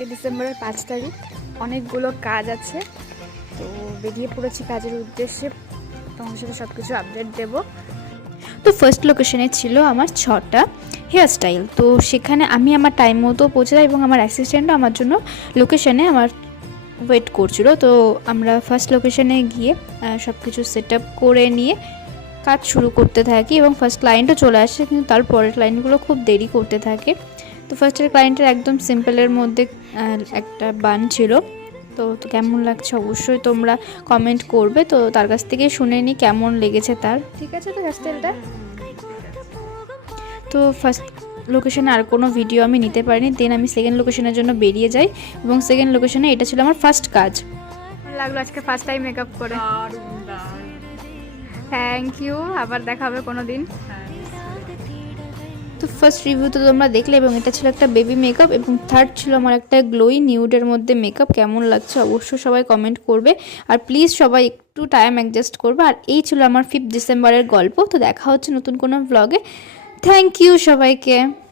আজকে ডিসেম্বরের 5 তারিখ, অনেকগুলো কাজ আছে, তো বেরিয়ে পড়েছি কাজের উদ্দেশ্যে। তোমার সাথে সব কিছু আপডেট দেবো। তো ফার্স্ট লোকেশনে ছিল আমার 6টা হেয়ার স্টাইল, তো সেখানে আমি আমার টাইম মতো পৌঁছে যাই এবং আমার অ্যাসিস্ট্যান্টও আমার জন্য লোকেশনে আমার ওয়েট করছিল। তো আমরা ফার্স্ট লোকেশনে গিয়ে সব কিছু সেট আপ করে নিয়ে কাজ শুরু করতে থাকি এবং ফার্স্ট ক্লায়েন্টও চলে আসে, কিন্তু তারপরের ক্লায়েন্টগুলো খুব দেরি করতে থাকে। তো ফার্স্টের ক্লায়েন্টের একদম সিম্পলের মধ্যে একটা বান ছিল। তো কেমন লাগছে অবশ্যই তোমরা কমেন্ট করবে, তো তার কাছ থেকে শুনে নিই কেমন লেগেছে তার। ঠিক আছে তো হেয়ারস্টাইলটা। তো ফার্স্ট লোকেশনে আর কোনো ভিডিও আমি নিতে পারিনি, দেন আমি সেকেন্ড লোকেশনের জন্য বেরিয়ে যাই এবং সেকেন্ড লোকেশনে এটা ছিল আমার ফার্স্ট কাজ। লাগলো আজকে ফার্স্ট টাইম মেকআপ করে। থ্যাংক ইউ, আবার দেখা হবে কোনো দিন। তো ফার্স্ট রিভিউ তো তোমরা দেখলে এবং এটা ছিল একটা বেবি মেকআপ এবং থার্ড ছিল আমার একটা গ্লোই নিউডের মধ্যে মেকআপ। কেমন লাগছে অবশ্যই সবাই কমেন্ট করবে, আর প্লিজ সবাই একটু টাইম অ্যাডজাস্ট করবে। আর এই ছিল আমার 5 ডিসেম্বরের গল্প। তো দেখা হচ্ছে নতুন কোনো ব্লগে। থ্যাংক ইউ সবাইকে।